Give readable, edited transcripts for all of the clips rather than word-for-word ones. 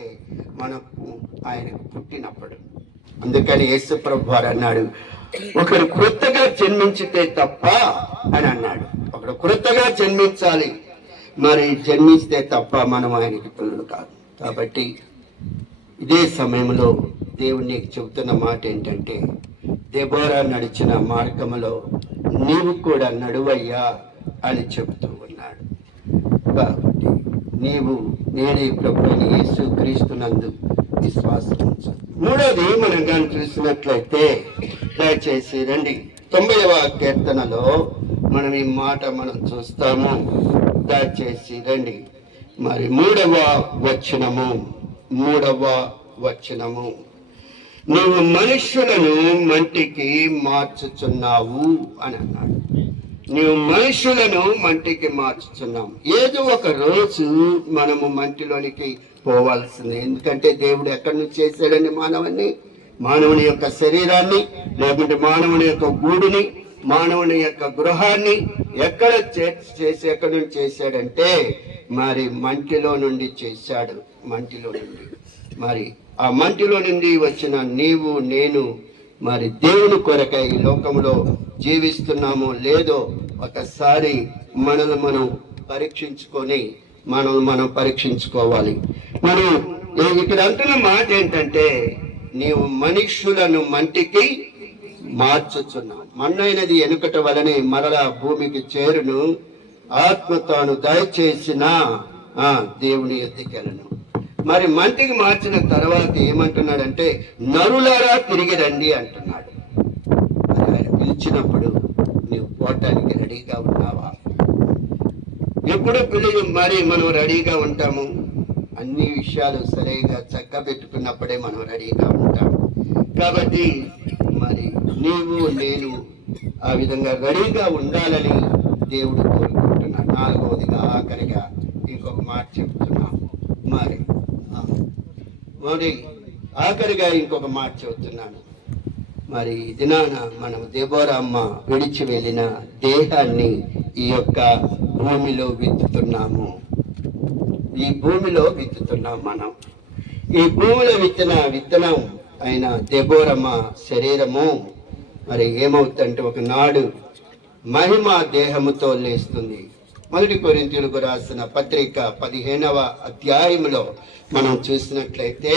మనకు ఆయనకు పుట్టినప్పుడు. అందుకని యేసు ప్రభు వారు అన్నాడు, ఒకడు క్రొత్తగా జన్మించితే తప్ప అని అన్నాడు. ఒకడు క్రొత్తగా జన్మించాలి, మరి జన్మిస్తే తప్ప మనం ఆయనకి పిల్లలు కాదు. కాబట్టి ఇదే సమయంలో దేవుడు నీకు చెబుతున్న మాట ఏంటంటే, దెబోరా నడిచిన మార్గములో నీవు కూడా నడువయ్యా అని చెబుతూ ఉన్నాడు. కాబట్టి నీవు నేనే ప్రభు యేసు క్రీస్తునందు విశ్వాసం ఉంచు. మూడోది మనం కానీ చూసినట్లయితే, దయచేసి రండి 90వ కీర్తనలో మనం ఈ మాట మనం చూస్తాము. దయచేసి రండి. మరి మూడవ వచనము, నువ్వు మనుష్యులను మంటికి మార్చుచున్నావు అని అన్నాడు. నీవు మనుషులను మంటికి మార్చుచున్నాం. ఏదో ఒక రోజు మనము మంటిలోనికి పోవాల్సిందే. ఎందుకంటే దేవుడు ఎక్కడి నుంచి చేశాడని మానవుని యొక్క శరీరాన్ని, లేకుంటే మానవుని యొక్క గూడుని, మానవుని యొక్క గృహాన్ని ఎక్కడి నుంచి చేశాడంటే మరి మంటిలో నుండి చేశాడు. మంటిలో నుండి, మరి ఆ మంటిలో నుండి వచ్చిన నీవు నేను మరి దేవుని కొరకై ఈ లోకంలో జీవిస్తున్నామో లేదో ఒకసారి మనల్ని మనం పరీక్షించుకోవాలి. మనం ఇక్కడ అంటున్న మాట ఏంటంటే, నీవు మనుష్యులను మంటికి మార్చుచున్నావు. మన్నైనది ఎనుకట వలనే మరలా భూమికి చేరును, ఆత్మ తాను దయచేసిన దేవుని ఎద్దుకెళ్ళను. మరి మంటికి మార్చిన తర్వాత ఏమంటున్నాడంటే, నరులారా తిరిగి రండి అంటున్నాడు. మరి ఆయన పిలిచినప్పుడు నువ్వు పోవటానికి రెడీగా ఉన్నావా? ఎప్పుడు మరి మనం రెడీగా ఉంటాము. అన్ని విషయాలు సరిగా చక్క పెట్టుకున్నప్పుడే మనం రెడీగా ఉంటాము. కాబట్టి మరి నీవు నేను ఆ విధంగా రెడీగా ఉండాలని దేవుడు కోరుకుంటున్నాడు. నాలుగవదిగా ఆఖరిగా ఇంకొక మాట చెప్తున్నాము. మరి ఆఖరిగా ఇంకొక మాట చెబుతున్నాను. మరి దినాన మనం దెబోరమ్మ విడిచి వెళ్ళిన దేహాన్ని ఈ యొక్క భూమిలో విత్తుతున్నాము. ఈ భూమిలో విత్తుతున్నాం మనం. ఈ భూమిలో విత్తనం అయిన దెబోరమ్మ శరీరము మరి ఏమవుతుందంటే ఒకనాడు మహిమ దేహముతో లేస్తుంది. 1 కొరింథీయులకు రాసిన పత్రిక 15వ అధ్యాయంలో మనం చూసినట్లయితే,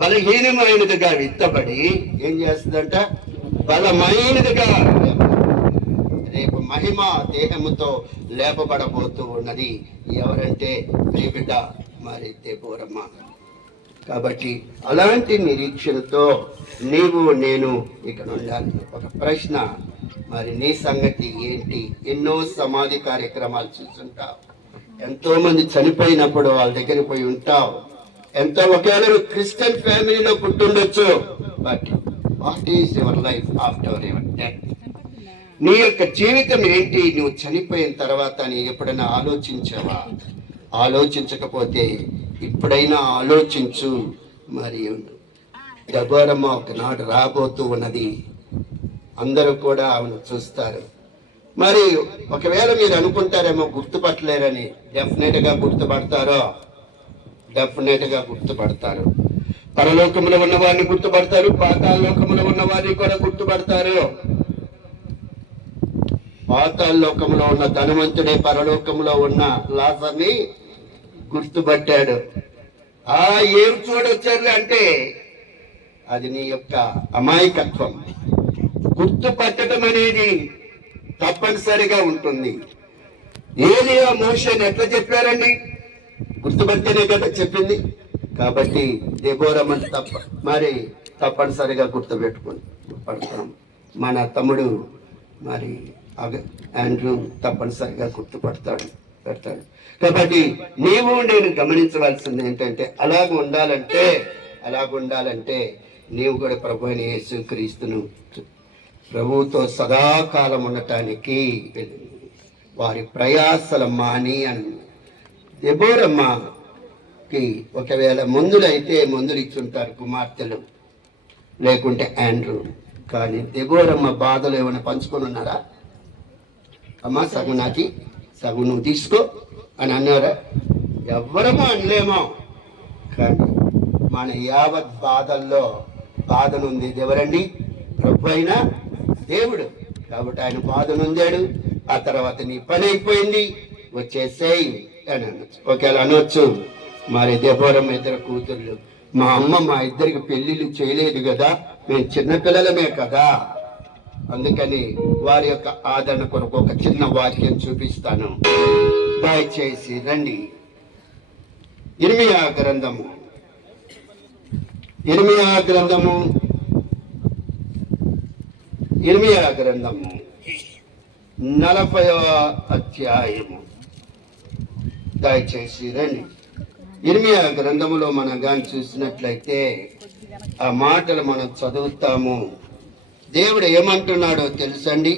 బలహీనమైనదిగా విత్తబడి ఏం చేస్తుందంట? బలమైనదిగా రేపు మహిమ దేహముతో లేపబడబోతూ ఉన్నది. ఎవరంటే బిడ్డ మరి దెబోరమ్మ. కాబట్టి అలాంటి నిరీక్షణతో నీవు నేను ఇక్కడ ఉండాలి. ఒక ప్రశ్న, మరి నీ సంగతి ఏంటి? ఎన్నో సమాధి కార్యక్రమాలు చూస్తుంటావు, ఎంతో మంది చనిపోయినప్పుడు వాళ్ళ దగ్గర పోయి ఉంటావు. ఎంతో ఒకవేళ క్రిస్టియన్ ఫ్యామిలీలో పుట్టుండొచ్చు, but what is your life after your death? నీ యొక్క జీవితం ఏంటి? నువ్వు చనిపోయిన తర్వాత నీ ఎప్పుడైనా ఆలోచించావా? ఆలోచించకపోతే ఇప్పుడైనా ఆలోచించు. మరి దెబోరమ్మ ఒకనాడు రాబోతూ ఉన్నది. అందరూ కూడా ఆమెను చూస్తారు. మరి ఒకవేళ మీరు అనుకుంటారేమో గుర్తుపట్టలేరని, డెఫినెట్ గా గుర్తుపడతారు. పరలోకంలో ఉన్న వారిని గుర్తుపడతారు, పాతాళ లోకంలో ఉన్న వారిని కూడా గుర్తుపడతారు. పాతాళ లోకంలో ఉన్న ధనవంతుడే పరలోకంలో ఉన్న లాజర్ని గుర్తుపట్టాడు. ఏం చూడొచ్చారు అంటే అది నీ యొక్క అమాయకత్వం. గుర్తుపట్టడం అనేది తప్పనిసరిగా ఉంటుంది. ఏలియా మోషేని ఎట్లా చెప్పారండి? గుర్తుపడితేనే కదా చెప్పింది. కాబట్టి దెబోరమ్మ తప్పనిసరిగా గుర్తుపడతాం. మన తమ్ముడు మరి ఆండ్రూ తప్పనిసరిగా గుర్తుపడతాడు. కాబట్టి నీవు నేను గమనించవలసింది ఏంటంటే, అలాగ ఉండాలంటే నీవు కూడా ప్రభు అయిన యేసు క్రీస్తును ప్రభువుతో సదాకాలం ఉండటానికి వారి ప్రయాసలు మాని అని. దెబోరమ్మకి ఒకవేళ మందులు ఇచ్చుంటారు కుమార్తెలు, లేకుంటే ఆండ్రూ. కానీ దెబోరమ్మ బాధలు ఏమైనా పంచుకొని ఉన్నారా? అమ్మ సగం నాకి, సగం నువ్వు తీసుకో అని అన్నారా? ఎవ్వరమో అనలేమో. కానీ మన యావత్ బాధల్లో బాధనుంది ఎవరండి? ప్రభు అయిన దేవుడు. కాబట్టి ఆయన బాధనుందాడు. ఆ తర్వాత నీ పని అయిపోయింది, వచ్చేసేయి అని అనొచ్చు. ఒకవేళ అనొచ్చు, మరి దెబోరమ్మ ఇద్దరు కూతుర్లు, మా అమ్మ మా ఇద్దరికి పెళ్లిళ్ళు చేయలేదు కదా, మేము చిన్నపిల్లలమే కదా, అందుకని వారి యొక్క ఆదరణ కొరకు ఒక చిన్న వాక్యం చూపిస్తాను, దయచేసి రండి. ఇర్మియా గ్రంథము 40వ అధ్యాయము, దయచేసి రండి. ఇర్మియా గ్రంథములో మనం కానీ చూసినట్లయితే ఆ మాటలు మనం చదువుతాము. దేవుడు ఏమంటున్నాడో తెలుసండి.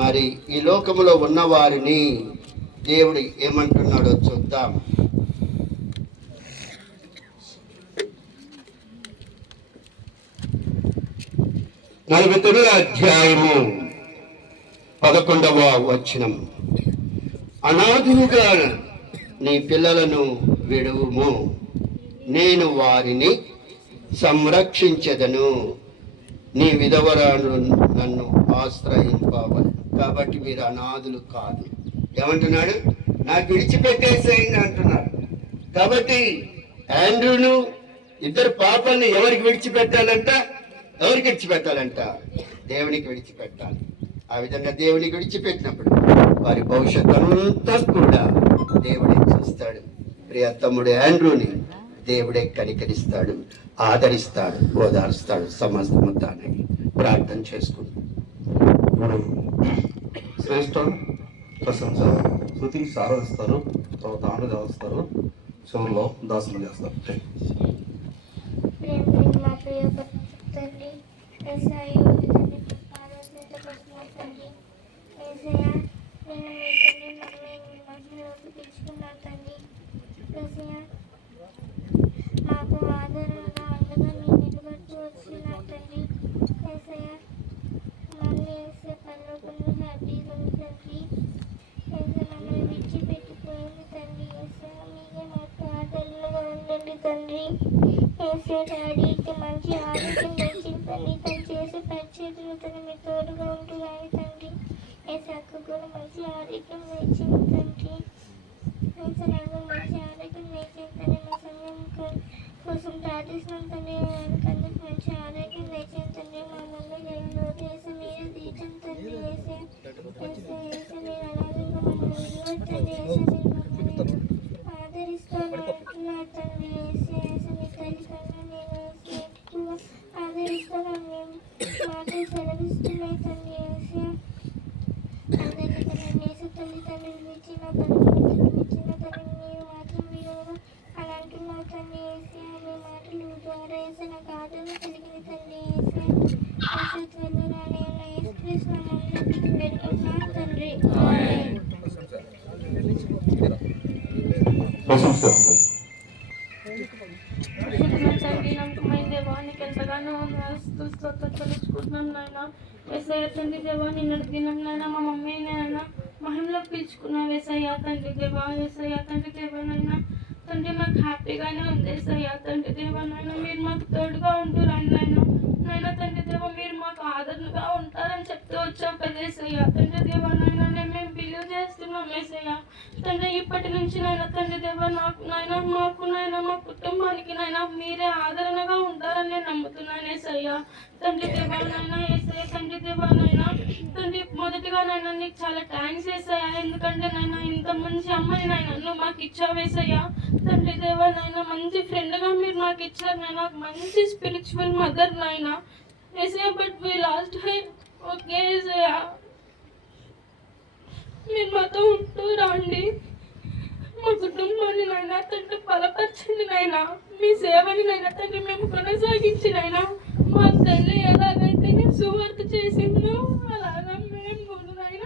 మరి ఈ లోకములో ఉన్న వారిని దేవుడు ఏమంటున్నాడో చూద్దాం. నలభై 49వ అధ్యాయము 11వ వచనం. అనాథులుగా నీ పిల్లలను విడువుము, నేను వారిని సంరక్షించదను, నీ విధవరాలు నన్ను ఆశ్రయింపవలను. కాబట్టి మీరు అనాథులు కాదు. ఏమంటున్నాడు? నాకు విడిచిపెట్టేసేయండి అంటున్నాడు. కాబట్టి ఆండ్రూను ఇద్దరు పాపల్ని ఎవరికి విడిచిపెట్టాలంట? ఎవరికి విడిచిపెట్టాలంట? దేవునికి విడిచిపెట్టాలి. ఆ విధంగా దేవునికి విడిచిపెట్టినప్పుడు వారి భవిష్యత్తు అంతా కూడా దేవుడే చూస్తాడు. ప్రియ తమ్ముడు ఆండ్రూని దేవుడే కనికరిస్తాడు, ఆదరిస్తాడు, ఓదారుస్తాడు. సమస్తము తానే. ప్రార్థన చేసుకుంటాం. శ్రేష్ఠ ప్రశంస శృతి సారదిస్తారు, తర్వాత ఆనందిస్తారు, చివరిలో దాసన చేస్తారు. మాకు ఆదరణగా అండగా మీ నిలబడుతూ వచ్చిన తండ్రి ఏసయ్య, మళ్ళీ వేసే పనులు హ్యాపీగా తండ్రి ఏసయ్య, మమ్మల్ని విడిచిపెట్టిపోయింది తండ్రి ఏసయ్య, మీకే మాకు ఆదరణగా ఉండండి తండ్రి ఏసయ్య. డాడీకి మంచి ఆరోగ్యం తెచ్చింది తండ్రి, తను చేసే పరిచర్యలు తను మీ తోడుగా ఉంటున్నాయి తండ్రి ఏసయ్య. అక్క కూడా మంచి ఆరోగ్యం తెచ్చింది తండ్రి ఏసయ్య, నాకు మంచి ఆరోగ్యం తెచ్చింది తండ్రి. మా సంఘం కోసం ప్రార్థిస్తున్నాం తండ్రి, అందుకు మంచి ఆరోగ్యం తెచ్చింది తండ్రి. మా మమ్మీ నేను వేసి మీరే తీర్చండి తండ్రి వేసే మీరు అనాథంగా మమ్మల్ని విలువచ్చండి వేసే, మీరు మమ్మల్ని ఆదరిస్తాను అంటున్నారు తండ్రి వేసే మీ తల్లిదండ్రులు నేను వేసే ఎక్కువ ఆదరిస్తానని మేము మాటలు సెలవిస్తున్నాయి తండ్రి వేసే. అందరికీ తన వేసే తల్లిదండ్రులు ఇచ్చిన ఇచ్చిన తల్లి మీరు మాత్రం విలువగా అని అంటున్నావు తండ్రి వేసే. మీ మాటలు ద్వారా వేసే నాకు ఆదరణ కలిగింది తండ్రి వేసే వేసే త్వరలో నేను యేసుక్రీస్తు నామములో వేడుకుంటున్నాను తండ్రి. తండ్రి నమ్మకమైన దేవానికి ఎంతగానో తెలుసుకుంటున్నాం నాయన వేసయ్య తండ్రి దేవా. నిన్నటి దినం నాయన మా మమ్మీని నాయన మహిమలో పిలుచుకున్నాం వేసయ్య తండ్రి దేవా. వేసయ్య తండ్రి దేవా నాయన తండ్రి మాకు హ్యాపీగానే ఉంది వేసయ్య తండ్రి దేవా నాయన. మీరు మాకు తోడుగా ఉంటురండి నాయన నాయన తండ్రి దేవా. మీరు మాకు ఆదరణగా ఉంటారని చెప్తూ వచ్చావు కదా వేసయ్య తండ్రి దేవా నాయన. మేము బిలీవ్ చేస్తున్నాం వేసయ్య తండ్రి. ఇప్పటి నుంచి నాయన తండ్రి దేవా నాకు నాయన మాకు నాయన మా కుటుంబానికి నాయన మీరే ఆదరణగా ఉంటారని నేను నమ్ముతున్నాను వేసయ్య తండ్రి దేవా నాయన. వేసయ్య తండ్రి దేవా నాయన తండ్రి మొదటిగా నాయన నీకు చాలా థ్యాంక్స్ వేసయ్య, ఎందుకంటే నాయన ఇంత మంచి అమ్మాయి నాయన నువ్వు మాకు ఇచ్చావు వేసయ్య తండ్రి దేవా నాయన. మంచి ఫ్రెండ్గా మీరు మాకు ఇచ్చారు నాయన, మంచి స్పిరిచువల్ మదర్ నాయన వేసయ్య. బట్ వీ లాస్ట్ హై ఓకే వేసయ్య, మీరు మాతో ఉంటూ రండి, మా కుటుంబాన్ని నాయన తండ్రి బలపరచండి నాయన. మీ సేవని నాయన తండ్రి మేము కొనసాగించి నాయన మా తల్లి ఎలాగైతే నేను సువార్త చేసిందో అలాగా మేము కూడా నాయన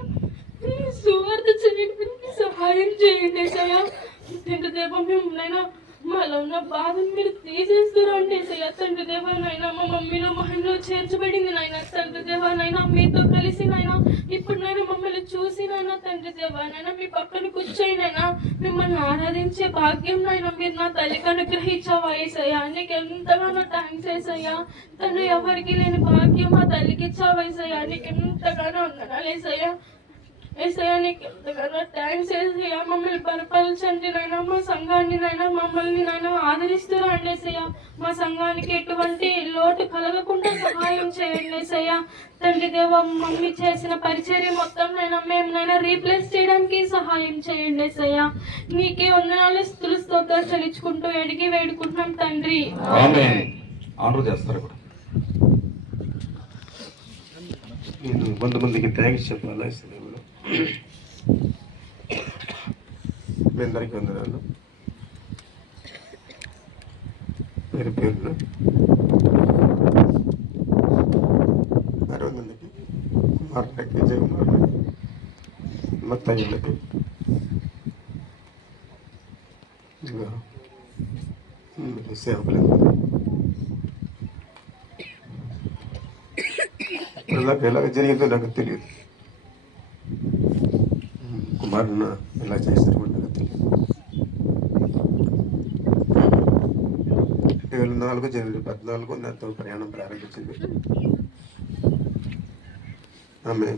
సువార్త చేయడానికి సహాయం చేయండి సయ తండ్రి దేవ. మేము నైనా మాలో ఉన్న బాధను మీరు తీసేస్తారండి సయ తండ్రి దేవ నాయన. మా మమ్మీలో మహిళలో చేర్చబడింది నాయన తండ్రి దేవ నాయన. మీతో కలిసి నాయన ఇప్పుడు నేను మమ్మల్ని చూసినైనా తండ్రి దేవా నైనా మీ పక్కన కూర్చోయినైనా మిమ్మల్ని ఆరాధించే భాగ్యం నైనా మీరు నా తల్లికి అనుగ్రహించావా యేసయ్యా. నీకు ఎంతగానో థ్యాంక్స్ యేసయ్యా. తను ఎవరికి లేని భాగ్యం మా తల్లికి ఇచ్చావా యేసయ్యా. నీకు ఎంతగానో వందనాలు యేసయ్యా. యేసయ్యా నీకు ఎంతగానో థ్యాంక్స్ యేసయ్యా. మమ్మల్ని పరిపాలించండి నైనా, మా సంఘాన్ని నైనా మమ్మల్ని నైనా ఆదరిస్తూ రండి యేసయ్యా. మా సంఘానికి ఎటువంటి లోటు కలగకుండా సహాయం చేయండి యేసయ్యా. తండ్రి దేవ మమ్మీ చేసిన పరిచర్య మొత్తం నైనా మేమునైనా రీప్లేస్ చేయడానికి సహాయం చేయండి యేసయ్యా. నీకే వందనాలు స్తుతులు స్తోత్రాలు చెల్లించుకుంటూ ఎడిగి వేడుకుంటున్నాం తండ్రి. ఆమేన్. ఆనర్ చేస్తారు కూడా. నేను కొంతమందికి థ్యాంక్స్ చెప్పాలా ఇస్తున్నాను. మీ అందరికీ వందనాలు. పేరు పేరున 60 మందికి కుమారులకి జగమారులకి మత్తయ్యలకి ఇంకా సేవకులందరూ ఎలాగ జరిగిందో నాకు తెలియదు. కుమారుని ఎలా చేశారు కూడా నాకు తెలియదు. 2004 జనవరి 14 నాతో ప్రయాణం ప్రారంభించింది. ఆమె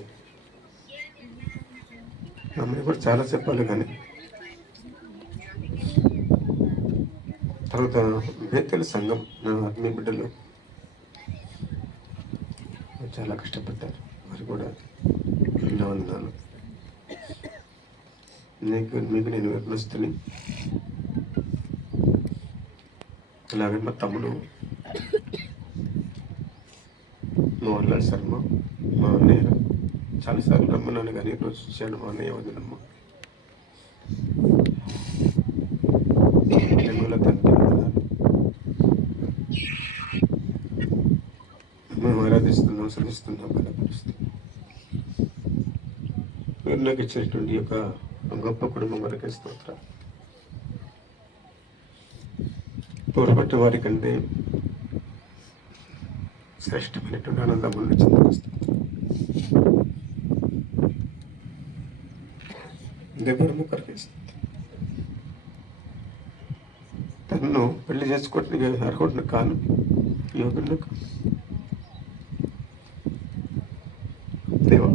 కూడా చాలా చెప్పాలి కానీ తర్వాత బేతేలు సంఘం నా ఆత్మీయ బిడ్డలు చాలా కష్టపడ్డారు. వారు కూడా ఎన్నో వందనాలు. మీకు నేను విమర్శిస్తుని. అలాగే మా తమ్ముడు మోహన్లాల్ శర్మ, మా అన్నయ్య చాలాసార్లు రమ్మన్నాను కానీ ఈరోజు చూశాను. మా అన్నయ్య వదినమ్మ తండ్రి వందనాలు. మేము ఆరాధిస్తున్నాం, శ్రమిస్తున్నాం, బలపరుస్తున్నాం. మీరు నాకు ఇచ్చినటువంటి యొక్క గొప్ప కుటుంబం వరకే స్తోత్రం. పూర్వపట్టి వారి కంటే శ్రేష్టమైనటువంటి ఆనందములను చెందకొస్తుంది. దేవుడు కరిగిస్తుంది. తనను పెళ్లి చేసుకోవడానికి అర్హుడిని కాను, యోగులను కాను. దేవా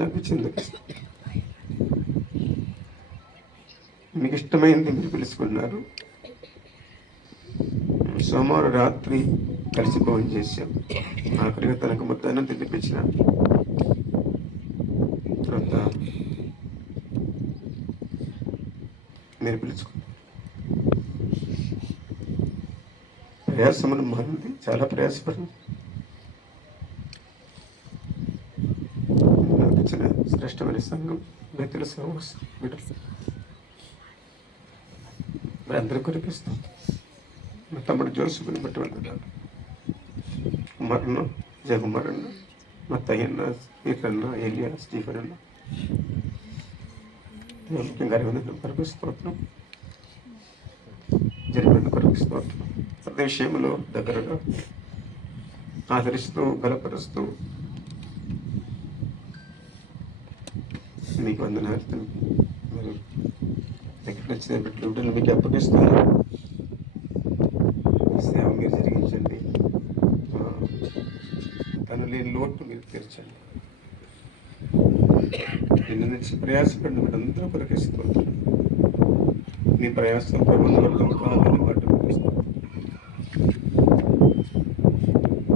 నాకు చెందకిస్తుంది. మీకు ఇష్టమైంది మీరు పిలుచుకున్నారు. సోమవారం రాత్రి కలిసి భోజనం చేశాం. ఆఖరిగా తనకు మొత్తాన్ని తినిపించిన తర్వాత మీరు పిలుచుకున్నారు. ప్రయాసమును మారింది, చాలా ప్రయాసపడింది. నాకు ఇచ్చిన శ్రేష్టమైన సంఘం వ్యక్తుల మరి అందరూ కొరికిస్తాం. మా తమ్ముడు జోసఫ్ని బట్టి వందనాలు. కుమారన్న, జయకుమారన్న, మా తయ్యన్న, ఈరన్న, ఏలియా, స్టీఫెన్ అన్న, ముఖ్యంగా కొరకు స్తోత్రం. జరిగిన కొరకు స్తోత్రం. ప్రతి విషయంలో దగ్గరగా ఆదరిస్తూ బలపరుస్తూ మీకు వందనాలు. మీరు దగ్గర వచ్చిన బిడ్డలు మీకు అప్పగిస్తున్నారు. సేవ మీరు జరిగించండి. తను లేని లోటు మీరు తీర్చండి. నిన్న నుంచి ప్రయాసపడిన వీళ్ళందరూ కొరకేసుకోవచ్చు. మీ ప్రయాసం ప్రబంధం కావాలని పాటు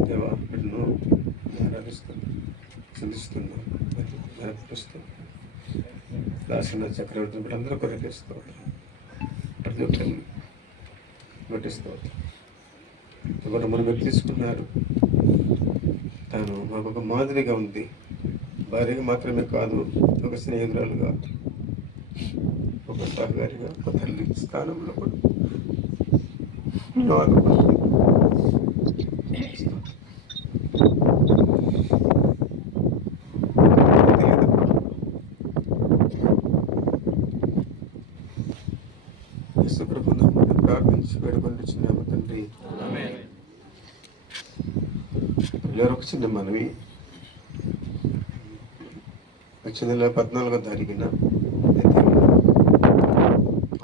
దేవా బిడ్డను ఆరాధిస్తున్నాను, చిందిస్తున్నాను, బలపరుస్తున్నాను. దాసిన చక్రవర్తి వీళ్ళందరూ కొరకేసుకోవాలి. ప్రతి ఒక్కరిని నటిస్తోంది. ఎవరు మనం తీసుకున్నారు. తాను మాకు ఒక మాదిరిగా ఉంది. భార్యగా మాత్రమే కాదు, ఒక స్నేహితురాలుగా, ఒక సహకారిగా, ఒక తల్లి స్థానంలో కూడా ప్రార్థించి వేడుకొనిచున్నాము తండ్రి. ఒక చిన్న మనవి. వచ్చే నెల 14వ తారీఖున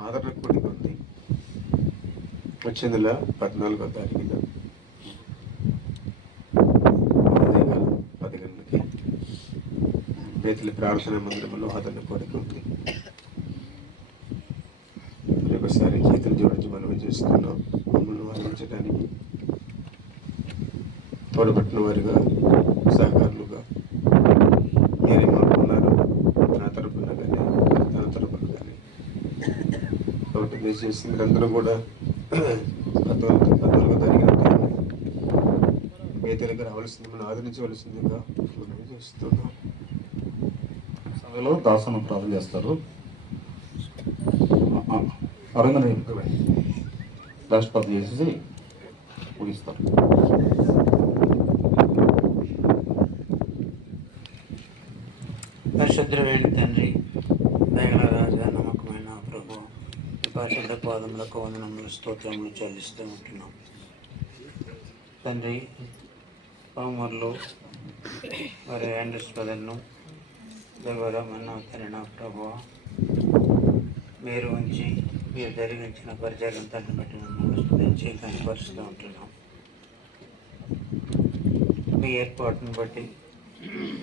ఆదరణ కూడిక ఉంది. వచ్చే నెల 14వ తారీఖున ఉదయకాలం 10 గంటలకి బేతలి ప్రార్థనా మందిరంలో ఆదరణ కూడిక ఉంది. ఒకసారి చేతులు జోడించి మనవి చేస్తున్నాం. మమ్మల్ని ఆదరించడానికి తోడబట్టిన వారిగా, సహకారులుగా మీరే మాకున్నారు. నా తరపున కానీ తన తరపున కానీ కాబట్టి దయచేసి మీరందరూ కూడా 14వ తారీఖున బేతలికి రావాల్సింది, మనం ఆదరించవలసిందిగా మనవి చేస్తున్నాం. సభలో దాసను ప్రార్థన చేస్తారు. అరంగని రాష్ట్రపతి చేసేసి ముగిస్తారు. పరిశుద్ధమైన తండ్రి, దయగల రాజా, నమ్మకమైన ప్రభు, పరిశుద్ధ పాదములకు వందనములు, స్తోత్రములు చెల్లిస్తూ ఉంటున్నాం. తండ్రి, పామర్లు వారి యాండ్రస్ బ్రదర్ను దేవరమన్న తన ప్రభు మీరు ఉంచి మీరు జరిగించిన పరిచయం తండ్రి బట్టి మమ్మల్ని స్తుతించి కనపరుస్తూ ఉంటున్నాం. మీ ఏర్పాటును బట్టి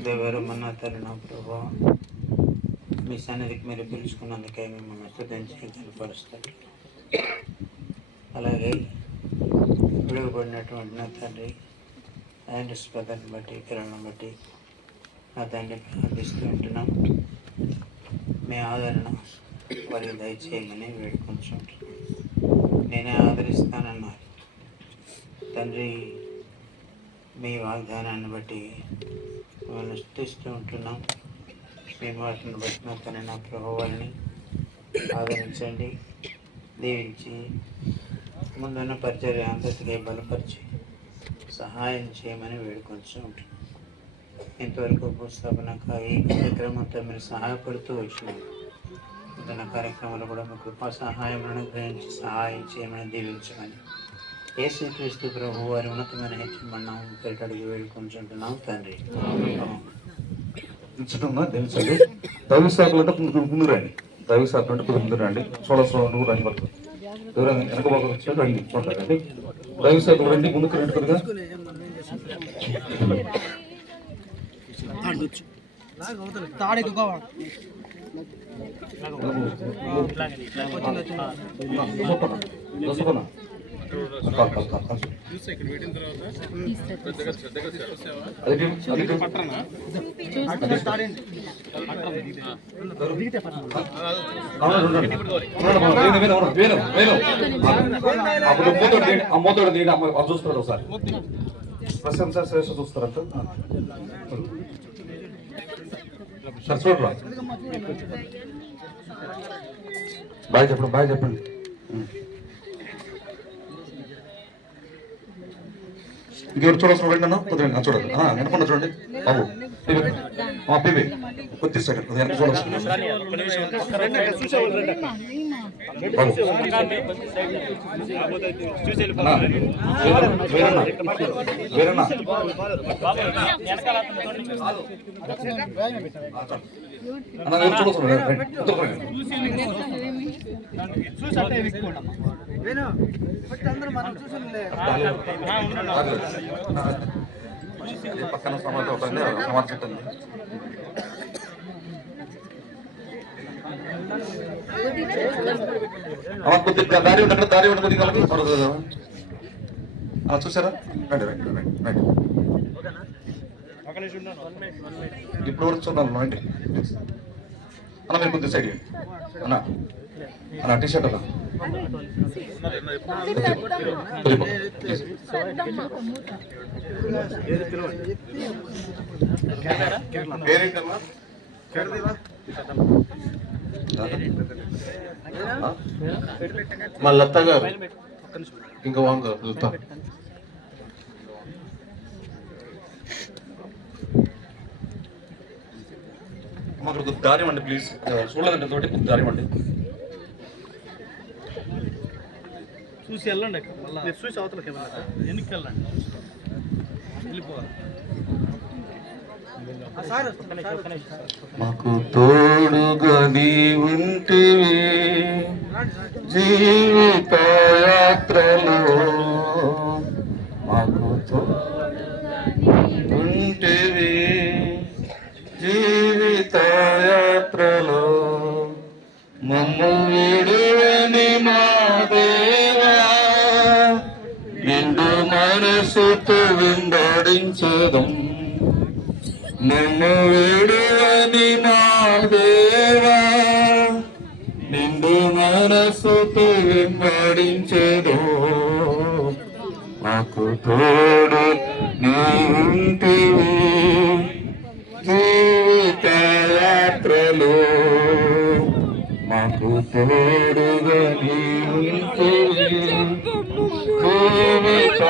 దేవరమన్న తన ప్రభు మీ సన్నిధికి మీరు పిలుచుకున్నందుకే మిమ్మల్ని స్తుతించి కనపరుస్తారు. అలాగే విడువబడినటువంటి నా తండ్రి యాండ్రస్ బ్రదర్ని బట్టి, కిరణ్ను బట్టి నా తండ్రి ప్రార్థిస్తూ ఉంటున్నాం. మీ ఆదరణ వారికి దయచేయమని వేడుకొంచుంటున్నాను. నేనే ఆదరిస్తానన్నారు తండ్రి. మీ వాగ్దానాన్ని బట్టి మిమ్మల్ని స్తుతిస్తూ ఉంటున్నాం. మీ మాటను బట్టి నా తన నా ప్రభువారిని ఆదరించండి, దీవించి ముందున్న పరిచర్య అంతటికే బలపరిచి సహాయం చేయమని వేడుకొంచు ఉంటున్నాం. ఇంతవరకు భూస్థాపనక ఈ కార్యక్రమంతో మీరు సహాయపడుతూ వచ్చినాం. తన కార్యక్రమాలు కూడా మీ కృపా సహాయం అనుగ్రహించి సహాయం చేయమని దీవించమని యేసుక్రీస్తు ప్రభు వారి ఉన్నతమైన హెచ్చమన్నాం పేరిట అడిగి వేడుకొంచుంటున్నాం తండ్రి. తెలుసండి దైవ శాఖలు అంటే ముందు రండి. దైవ శాఖలు అంటే కొద్దిగా ముందు రండి. నువ్వు రండి పడుతుంది ఎవరైనా వెనక బాగా వచ్చి రండి చూడండి. దైవ శాఖలు రండి, ముందుకు రండి కొద్దిగా. అమ్మతోడు తీయండి, అమ్మ చూస్తున్నాడు ఒకసారి. ప్రశంస శ్రేష్ఠ చూస్తారంట సార్. చూడరా బాయ్ చెప్పండి, బాయ్ చెప్పండి. ఇంకెవరు చూడాల్సిన చూడండి అన్న, కొద్దిగా చూడండి. వెనకుండా చూడండి బాబు, పివి కొద్ది సెకండ్ వెనక చూడాల్సిన వేరన్నా పక్కన సమాజం చెట్టు కొద్దిగా దారి ఉంటుంది, దారి ఉంటుంది కొద్దిగా చూసారా? రండి రండి రండి రండి. ఇప్పుడు వరకు చూడాలి రండి అన్న. మీరు కొద్దిగా సైడ్ అన్న, అన్న టీ షర్ట్ అన్న పేరేంటమ్మా? మా లత గారు ఇంకా వాంగ లత. మాకు దారి ఇవ్వండి ప్లీజ్. చూడలేదంటే తోటి దారి ఇవ్వండి. చూసి వెళ్ళండి, మళ్ళీ చూసి అవతలకి వెళ్ళండి, వెనక్కి వెళ్ళండి, వెళ్ళిపోవాలి. మాకు తోడుగా నీ ఉంటివి జీవిత యాత్రలో, మాకు తోడుగా నీ ఉంటివి జీవిత యాత్రలో, మమ్ము విడువని మా దేవా నిండు మనసుతో వెంబడించదం, మమ్ము విడువని మా దేవా నిండు మనసుతో వెంబడించదో, మాకు తోడు నీ ఉంటివి జీవిత యాత్రలో, మాకు తోడుగా నీ ఉంటివి జీవిత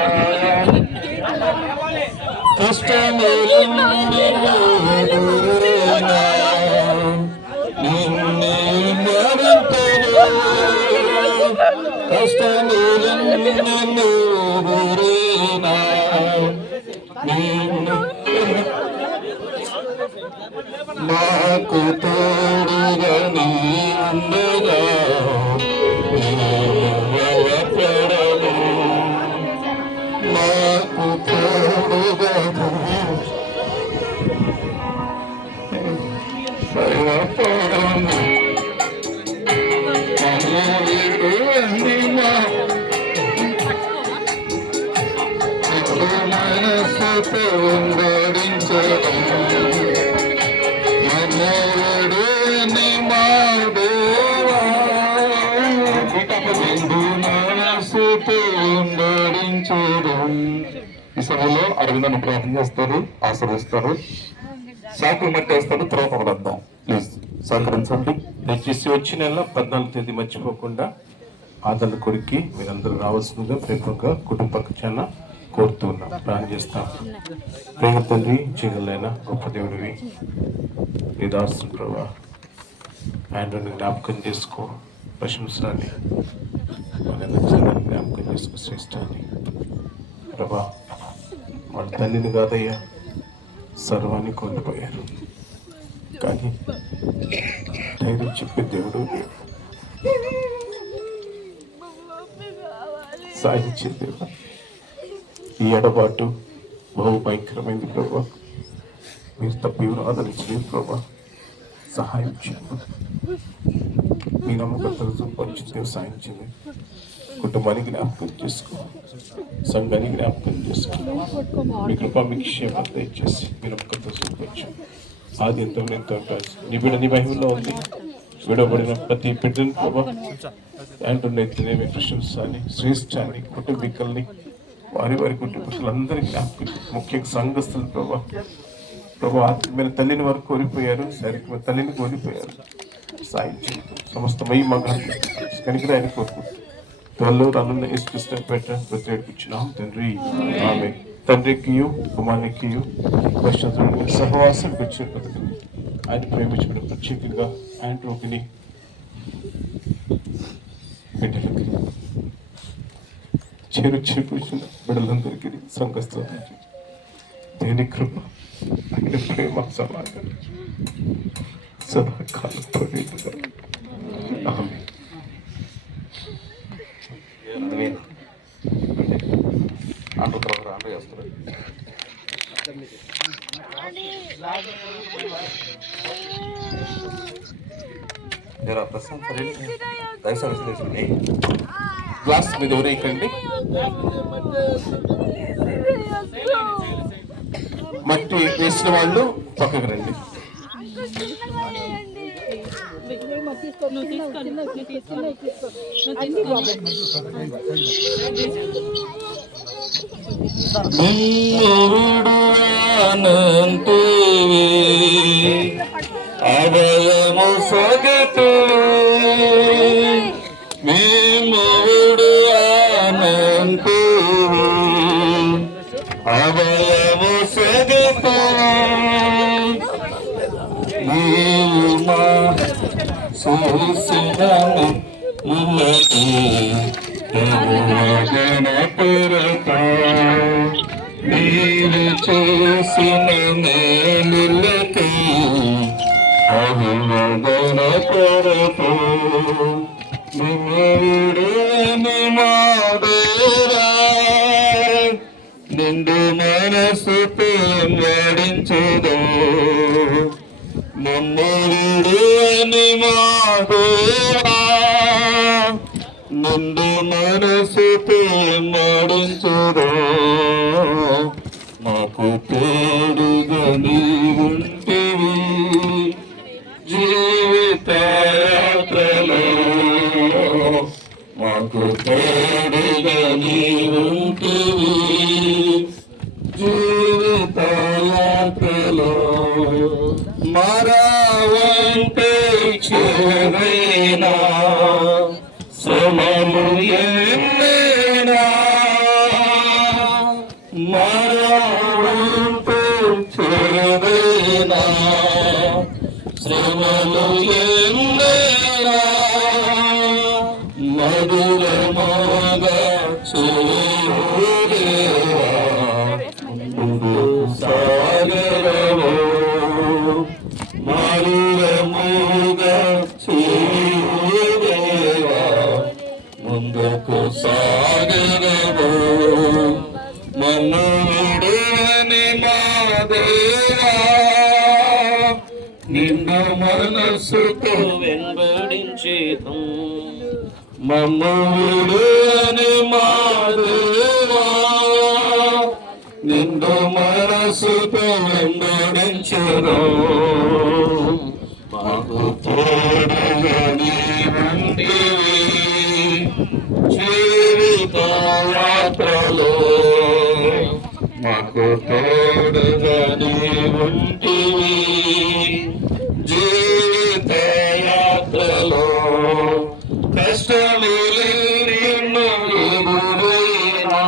కష్టములన్నీ ఎదురైనా నిన్నే మరింతలో, కష్టములన్నీ ఎదురైనా నిన్ను మాకు తోడుగా నీ ఉండగా భయపడము, మాకు తోడుగా భయపడము, మనసుతో వెంబడించడం, ఈ సభలో అరవిందను ప్రార్థన చేస్తారు, ఆశ్రయిస్తారు, సాకులు మట్టేస్తారు, తర్వాత వద్దాం. ప్లీజ్ సహకరించండి. దయచేసి వచ్చే నెల 14వ తేదీ మర్చిపోకుండా ఆదరణ కొరికి మీరందరూ రావాల్సిందిగా ప్రేమగా కుటుంబ పక్షాన కోరుతూ ఉన్నాం, ప్రార్థన చేస్తాం. ప్రేమ తండ్రి, చేయగలైన గొప్ప దేవుడివి, నీ దాసుని ప్రభా ఆయనను జ్ఞాపకం చేసుకో, ప్రశంసాన్ని జ్ఞాపకం చేసుకో, శ్రేష్టాన్ని ప్రభా వాళ్ళ తల్లిని కాదయ్యా సర్వాన్ని కోల్పోయారు, కానీ ధైర్యం చెప్పే దేవుడు సాధించే దేవుడు. ఈ ఎడబాటు బహు భయంకరమైంది ప్రభా, మీరు తప్ప ఎవరు ఆదరించలేదు ప్రభా, సహాయం చేయండి. మీ నమ్మకం పంచింది, సాయించింది. కుటుంబానికి జ్ఞాపకం చేసుకో, సంఘానికి జ్ఞాపకం చేసుకో, మీ కృప మీ క్షేమం దయచేసి మీ నమ్మకంతో చూపచ్చు. ఆది ఎంతో ఎంతో నీ బిడ్డ నీ మహిమలో ఉంది. విడవబడిన ప్రతి బిడ్డను ప్రభా అంటున్నైతేనేమి ప్రశంసాన్ని, శ్రేష్టాన్ని, కుటుంబీకుల్ని, వారి వారి కుటుంబీకులందరికీ జ్ఞాపకం, ముఖ్యంగా సంఘస్థులు ప్రభా ఆత్మీయ తల్లిని వారు కోల్పోయారు, శారీరకమైన తల్లిని కోల్పోయారు, సాయించి సమస్తమై మగాన్ని కనుక ఆయన కోరుకుంటారు. త్వరలో రానున్న ఇష్టం పెట్ట ప్రత్యేకించినాం తండ్రి. ఆమె తండ్రికి కుమారునికి సహవాసం వచ్చిన ఆయన ప్రేమించిన ప్రత్యేకంగా ఆండ్రోకిని బిడ్డలకి చేర్చిన బిడ్డలందరికీ సంఘస్థితి దేని కృప ఆయన ప్రేమ సమాధానం సదాకాలంతో ఆమె ఆటో తర్వాత ఆటో చేస్తారు. గ్లాస్ మీద ఎవరేకండి, మట్టి వేసిన వాళ్ళు పక్కకు రండి. అభయము సగటు మేముడు ఆనంతు అభయము సగటు నీవు మా చూసినను ఇల్లటి దేవజన పెరత నీవు చేసిన చేసిన మేలులకై అభినందన కొరకు నిన్ను మాదేరా నిండు మనసుతో నడించదు మమ్మల్ని మాదేరా నిండు మనసుతో నడించదు మాకు తోడుగా నీ ఉంటివి జీవిత యాత్రలో మాకు తోడుగా నీ ఉంటివి జీవిత యాత్రలో మరవంటే చేరైనా శ్రమలు ఎన్నైనా మరవంటే చేరైనా శ్రమలు ఎన్నైనా మధురమాగా చేరేవా సాగరవో మధురముగా చేరేవా ముందుకు సాగరవో మనుడని మాదేవా నిన్ను మనసుతో వెంబడించేతం మమ్ముడని మాదేవా నిన్ను మనసుతో వెంబడించరు మాకు తోడుగా నీవుంటివి జీవిత యాత్రలో మాకు తోడుగా నీవుంటివి జీవిత యాత్రలో కష్టములు నిన్ను ఎదురైనా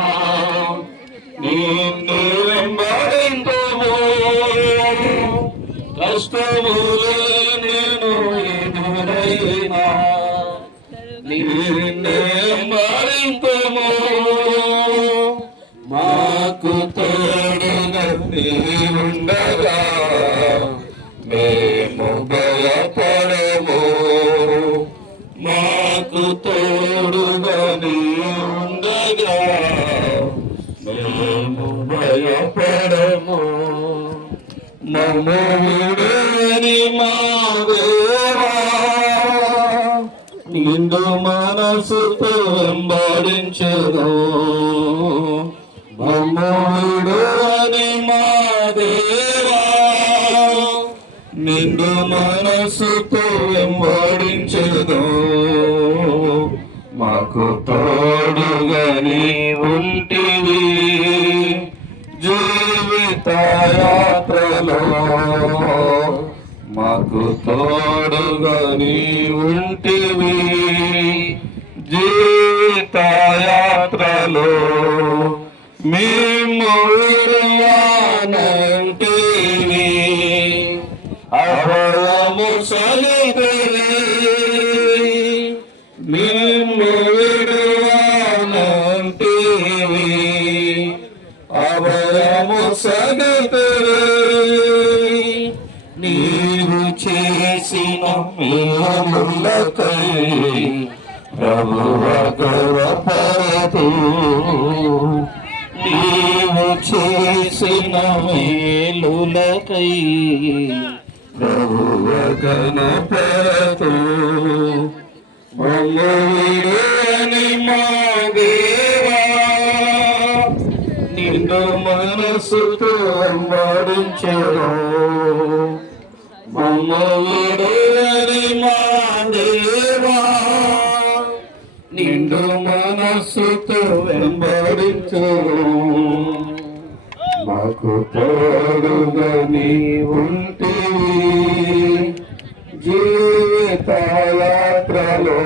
నిన్ను వెంబడింతుము కష్టములు నేను ఎదురైనా నిన్ను వెంబడింతుము మాకు తోడుగా నీవుండగా మేము భయపడము మాకు తోడుగా నీవుండగా మేము భయపడము మమ్ముడని మాదేవా నిండు మనసుతో వెంబడించదు మమ్ముడని మాదేవా నిండు మనసుతో వెంబడించదు మాకు తోడుగా నీవుంటివి జీవిత యాత్రలో మాకు తోడుగా నీవుంటివి జీవిత యాత్రలో మేము విరియానంటివి అభయము సలిపిరి మేము విరియానంటివి అభయము సలిపిరి నీవు చేసిన మేలులకై ప్రభువ గర్వపరతు నీవు చేసిన మేలులకై ప్రభువ గణపరతు మమ్ముడని మాదేవా నిన్ను మనసుతో వెంబడించరు మమ్ముడని మాదేవా నిన్ను మనసుతో వెంబడించరు మాకు తోడుగా నీవుంటివి జీవిత యాత్రలో